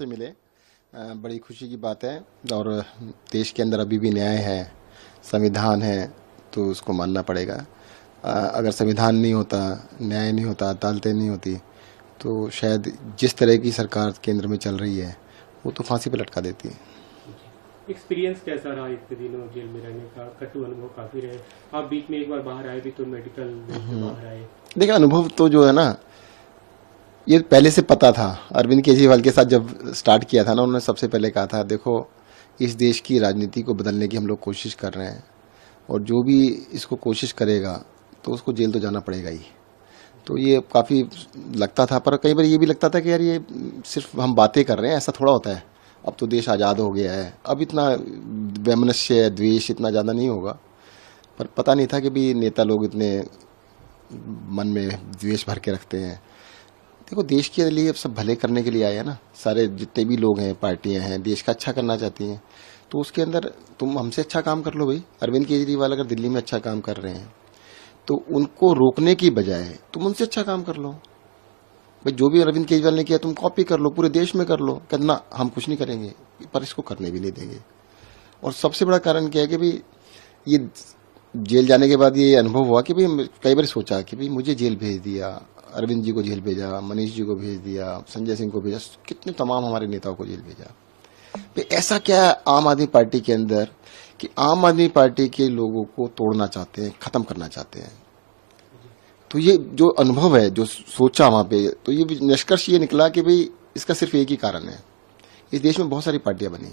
से मिले, बड़ी खुशी की बात है। और देश के अंदर अभी भी न्याय है, संविधान है, तो उसको मानना पड़ेगा। अगर संविधान नहीं होता, न्याय नहीं होता, अदालतें नहीं होती, तो शायद जिस तरह की सरकार केंद्र में चल रही है वो तो फांसी पर लटका देती। एक्सपीरियंस कैसा रहा इतने दिनों जेल में रहने का? कटु अनुभव काफी रहे। आप बीच में एक बार बाहर आए भी तो मेडिकल से बाहर आए। देखिए, अनुभव तो जो है ना, ये पहले से पता था। अरविंद केजरीवाल के साथ जब स्टार्ट किया था ना, उन्होंने सबसे पहले कहा था, देखो इस देश की राजनीति को बदलने की हम लोग कोशिश कर रहे हैं, और जो भी इसको कोशिश करेगा तो उसको जेल तो जाना पड़ेगा ही। तो ये काफ़ी लगता था, पर कई बार ये भी लगता था कि यार ये सिर्फ हम बातें कर रहे हैं, ऐसा थोड़ा होता है। अब तो देश आज़ाद हो गया है, अब इतना वैमनस्य द्वेष इतना ज़्यादा नहीं होगा। पर पता नहीं था कि भी नेता लोग इतने मन में द्वेष भर के रखते हैं। देखो, देश के लिए अब सब भले करने के लिए आए हैं ना, सारे जितने भी लोग हैं, पार्टियां हैं, देश का अच्छा करना चाहती हैं। तो उसके अंदर तुम हमसे अच्छा काम कर लो भाई। अरविंद केजरीवाल अगर दिल्ली में अच्छा काम कर रहे हैं तो उनको रोकने की बजाय तुम उनसे अच्छा काम कर लो भाई। जो भी अरविंद केजरीवाल ने किया तुम कॉपी कर लो, पूरे देश में कर लो। कहना हम कुछ नहीं करेंगे, पर इसको करने भी नहीं देंगे। और सबसे बड़ा कारण क्या है कि भाई ये जेल जाने के बाद ये अनुभव हुआ कि भाई कई बार सोचा कि भाई मुझे जेल भेज दिया, अरविंद जी को जेल भेजा, मनीष जी को भेज दिया, संजय सिंह को भेजा, कितने तमाम हमारे नेताओं को जेल भेजा। भाई ऐसा क्या है आम आदमी पार्टी के अंदर कि आम आदमी पार्टी के लोगों को तोड़ना चाहते हैं, खत्म करना चाहते हैं। तो ये जो अनुभव है, जो सोचा वहां पे, तो ये निष्कर्ष ये निकला कि भाई इसका सिर्फ एक ही कारण है। इस देश में बहुत सारी पार्टियां बनी,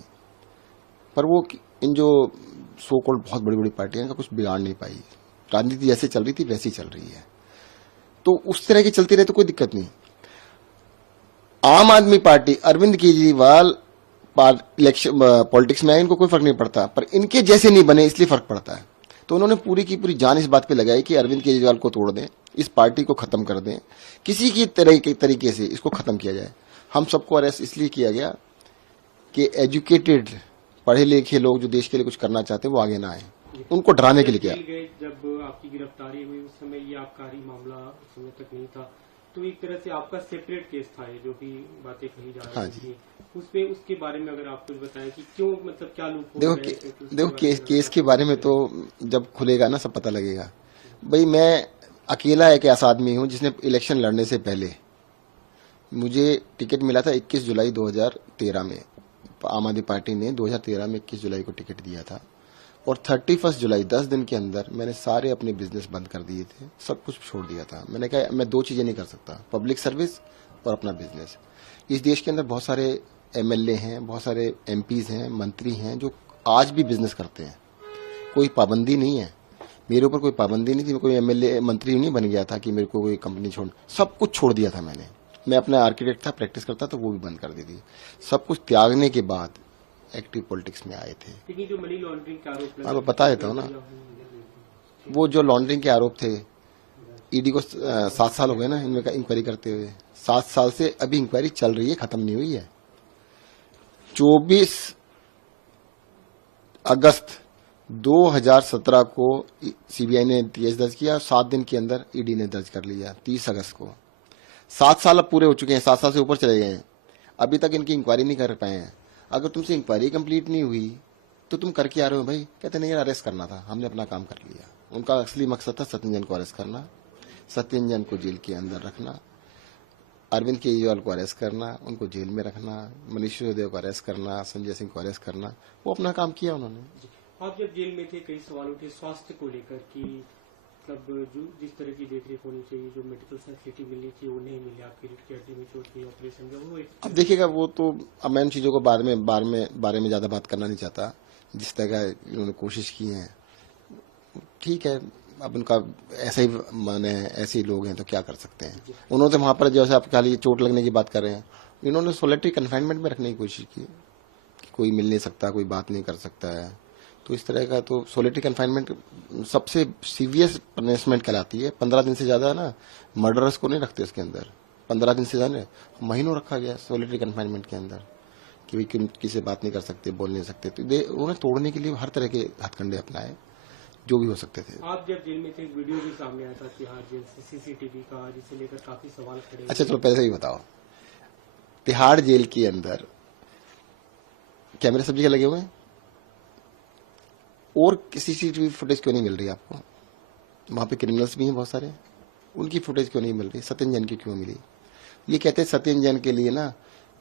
पर वो इन जो सो कॉल्ड बहुत बड़ी बड़ी पार्टियां का कुछ बिगाड़ नहीं पाई। राजनीति जैसे चल रही थी वैसी चल रही है, तो उस तरह की चलती रहे तो कोई दिक्कत नहीं। आम आदमी पार्टी, अरविंद केजरीवाल इलेक्शन पॉलिटिक्स में आए, इनको कोई फर्क नहीं पड़ता, पर इनके जैसे नहीं बने इसलिए फर्क पड़ता है। तो उन्होंने पूरी की पूरी जान इस बात पे लगाई कि अरविंद केजरीवाल को तोड़ दें, इस पार्टी को खत्म कर दें, किसी की तरीके से इसको खत्म किया जाए। हम सबको अरेस्ट इसलिए किया गया कि एजुकेटेड, पढ़े लिखे लोग जो देश के लिए कुछ करना चाहते हैं वो आगे ना आए, उनको डराने के लिए किया। जब आपकी गिरफ्तारी हुई उस समय ये आबकारी मामला उस समय तक नहीं था, तो एक तरह से आपका सेपरेट केस था ये, जो भी बातें कही जा रही थी उसपे, उसके बारे में अगर आप कुछ बताएं कि क्यों, मतलब क्या लूप। देखो केस के बारे में तो जब खुलेगा ना सब पता लगेगा। भाई मैं अकेला एक ऐसा आदमी हूं जिसने इलेक्शन लड़ने से पहले, मुझे टिकट मिला था 21 जुलाई 2013 में। आम आदमी पार्टी ने 2013 में 21 जुलाई को टिकट दिया था, और 31 जुलाई 10 दिन के अंदर मैंने सारे अपने बिजनेस बंद कर दिए थे, सब कुछ छोड़ दिया था। मैंने कहा मैं दो चीजें नहीं कर सकता, पब्लिक सर्विस और अपना बिजनेस। इस देश के अंदर बहुत सारे एमएलए हैं, बहुत सारे एमपीज हैं, मंत्री हैं जो आज भी बिजनेस करते हैं, कोई पाबंदी नहीं है। मेरे ऊपर कोई पाबंदी नहीं थी, मैं कोई एमएलए मंत्री नहीं बन गया था कि मेरे को कोई कंपनी छोड़, सब कुछ छोड़ दिया था मैंने। मैं अपना आर्किटेक्ट था, प्रैक्टिस करता था, वो भी बंद कर दी थी। सब कुछ त्यागने के बाद एक्टिव पॉलिटिक्स में आए थे। लेकिन जो मनी लॉन्ड्रिंग के आरोप, मैं बता देता हूँ ना, वो जो लॉन्ड्रिंग के आरोप थे, ईडी को 7 साल हो गए ना इनमें इंक्वायरी करते हुए। 7 साल से अभी इंक्वायरी चल रही है, खत्म नहीं हुई है। 24 अगस्त 2017 को सीबीआई ने केस दर्ज किया, 7 दिन के अंदर ईडी ने दर्ज कर लिया 30 अगस्त को। 7 साल अब पूरे हो चुके हैं, 7 साल से ऊपर चले गए हैं, अभी तक इनकी इंक्वायरी नहीं कर पाए हैं। अगर तुमसे इंक्वायरी कंप्लीट नहीं हुई तो तुम करके आ रहे हो भाई। कहते नहीं यार अरेस्ट करना था, हमने अपना काम कर लिया। उनका असली मकसद था सत्येंद्र को अरेस्ट करना, सत्येंद्र को जेल के अंदर रखना, अरविंद केजरीवाल को अरेस्ट करना, उनको जेल में रखना, मनीष सिसोदिया को अरेस्ट करना, संजय सिंह को अरेस्ट करना। वो अपना काम किया उन्होंने। आप जब जेल में थे कई सवाल उठे स्वास्थ्य को लेकर कि मतलब जो जिस तरह की देखरेख होनी चाहिए, जो मेडिकल फैसिलिटी मिलनी चाहिए वो नहीं मिली, आपकी रीढ़ की हड्डी में चोट की ऑपरेशन का वो। अब देखिएगा, वो तो अब मैं इन चीजों को बारे में ज्यादा बात करना नहीं चाहता। जिस तरह का इन्होंने कोशिश की है ठीक है, अब उनका ऐसा ही माने, ऐसे ही लोग हैं तो क्या कर सकते हैं। उन्होंने तो वहां पर जैसे आप खाली चोट लगने की बात कर रहे हैं, इन्होंने सोलिटरी कन्फाइनमेंट में रखने की कोशिश की कि कोई मिल नहीं सकता, कोई बात नहीं कर सकता है। तो इस तरह का तो सोलिटरी कन्फाइनमेंट सबसे सीवियर पनिशमेंट कहलाती है। 15 दिन से ज्यादा ना मर्डरर्स को नहीं रखते उसके अंदर, 15 दिन से ज्यादा महीनों रखा गया सोलिटरी कन्फाइनमेंट के अंदर कि भाई किसी से बात नहीं कर सकते, बोल नहीं सकते। तो उन्होंने तोड़ने के लिए हर तरह के हथकंडे अपनाए जो भी हो सकते थे। आप जब जेल में थे एक वीडियो भी सामने आया था तिहाड़ जेल से सीसीटीवी का, जिसे लेकर काफी सवाल खड़े। अच्छा चलो पहले ही बताओ, तिहाड़ जेल के अंदर कैमरे सब जगह लगे हुए हैं, और CCTV फुटेज क्यों नहीं मिल रही आपको? वहां पे क्रिमिनल्स भी हैं बहुत सारे, उनकी फुटेज क्यों नहीं मिल रही? सत्येंद्र जैन की क्यों मिली? ये कहते हैं सत्येंद्र जैन के लिए ना,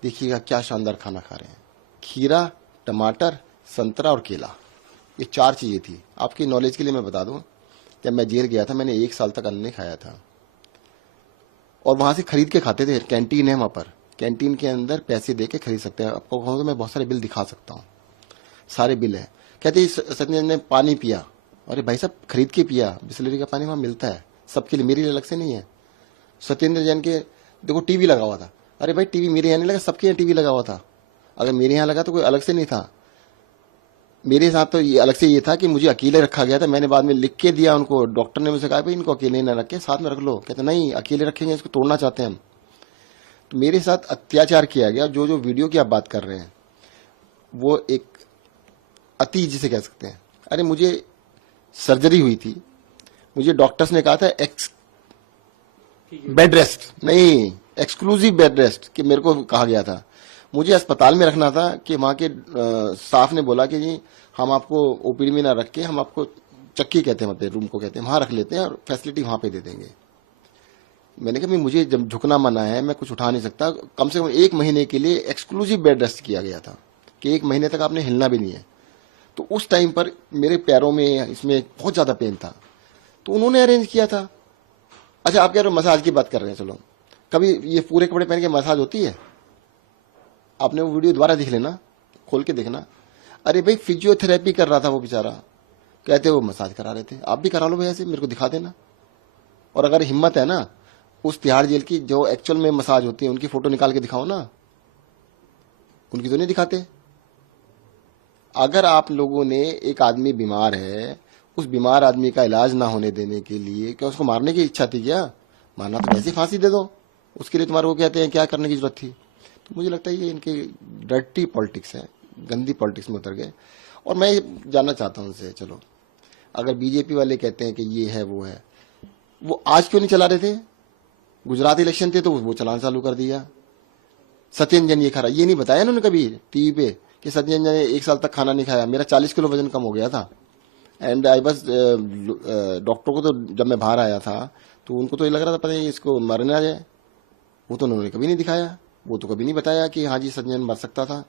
देखिएगा क्या शानदार खाना खा रहे हैं, खीरा, टमाटर, संतरा और केला, ये 4 चीजें थी। आपकी नॉलेज के लिए मैं बता दूं, जब मैं जेल गया था मैंने 1 साल तक अन्न नहीं खाया था, और वहां से खरीद के खाते थे। कैंटीन है वहां पर, कैंटीन के अंदर पैसे दे के खरीद सकते हैं। आपको कहूँगा मैं बहुत सारे बिल दिखा सकता हूँ, सारे बिल है। कहते सत्येंद्र ने पानी पिया, अरे भाई साहब खरीद के पिया, बिस्लरी का पानी वहां मिलता है सबके लिए, मेरे लिए अलग से नहीं है। सत्येंद्र जैन के देखो टीवी लगा हुआ था, अरे भाई टीवी मेरे यहाँ नहीं लगा, सबके यहाँ टीवी लगा हुआ था। अगर मेरे यहाँ लगा तो कोई अलग से नहीं था, मेरे साथ तो ये अलग से ये था कि मुझे अकेले रखा गया था। मैंने बाद में लिख के दिया उनको, डॉक्टर ने मुझसे कहा भाई इनको अकेले ना रखे, साथ में रख लो। कहते नहीं अकेले रखेंगे, इसको तोड़ना चाहते हैं हम। तो मेरे साथ अत्याचार किया गया। जो जो वीडियो की आप बात कर रहे हैं वो एक अति जिसे कह सकते हैं। अरे मुझे सर्जरी हुई थी, मुझे डॉक्टर्स ने कहा था बेड रेस्ट नहीं, एक्सक्लूसिव बेड रेस्ट कि मेरे को कहा गया था। मुझे अस्पताल में रखना था कि वहां के स्टाफ ने बोला कि जी हम आपको ओपीडी में ना रख के, हम आपको चक्की कहते हैं, मतलब रूम को कहते हैं, वहां रख लेते हैं और फैसिलिटी वहां पे दे देंगे। मैंने कहा मुझे जब झुकना मना है, मैं कुछ उठा नहीं सकता। कम से कम 1 महीने के लिए एक्सक्लूसिव बेड रेस्ट किया गया था कि 1 महीने तक आपने हिलना भी नहीं है। तो उस टाइम पर मेरे पैरों में इसमें बहुत ज्यादा पेन था, तो उन्होंने अरेंज किया था। अच्छा आप कह रहे हो मसाज की बात कर रहे हैं, चलो कभी ये पूरे कपड़े पहन के मसाज होती है? आपने वो वीडियो दोबारा देख लेना, खोल के देखना। अरे भाई फिजियोथेरेपी कर रहा था वो बेचारा, कहते वो मसाज करा रहे थे। आप भी करा लो भैया से, मेरे को दिखा देना। और अगर हिम्मत है ना, उस तिहाड़ जेल की जो एक्चुअल में मसाज होती है उनकी फोटो निकाल के दिखाओ ना, उनकी तो नहीं दिखाते। अगर आप लोगों ने, एक आदमी बीमार है, उस बीमार आदमी का इलाज ना होने देने के लिए क्या उसको मारने की इच्छा थी क्या? मारना तो वैसे फांसी दे दो, उसके लिए तुम्हारे को कहते हैं क्या करने की जरूरत थी? तो मुझे लगता है ये इनकी डर्टी पॉलिटिक्स है, गंदी पॉलिटिक्स में उतर गए। और मैं जानना चाहता हूं उनसे, चलो अगर बीजेपी वाले कहते हैं कि ये है वो है, वो आज क्यों नहीं चला रहे थे? गुजरात इलेक्शन थे तो वो चलाना चालू कर दिया। सत्येंद्र जैन ये खा रहा, ये नहीं बताया इन्होंने कभी टीवी पे कि सत्येंद्र जैन ने 1 साल तक खाना नहीं खाया। मेरा 40 किलो वजन कम हो गया था, एंड आई बस डॉक्टर को तो जब मैं बाहर आया था तो उनको तो ये लग रहा था पता नहीं इसको मर ना जाए। वो तो उन्होंने कभी नहीं दिखाया, वो तो कभी नहीं बताया कि हाँ जी सत्येंद्र जैन मर सकता था।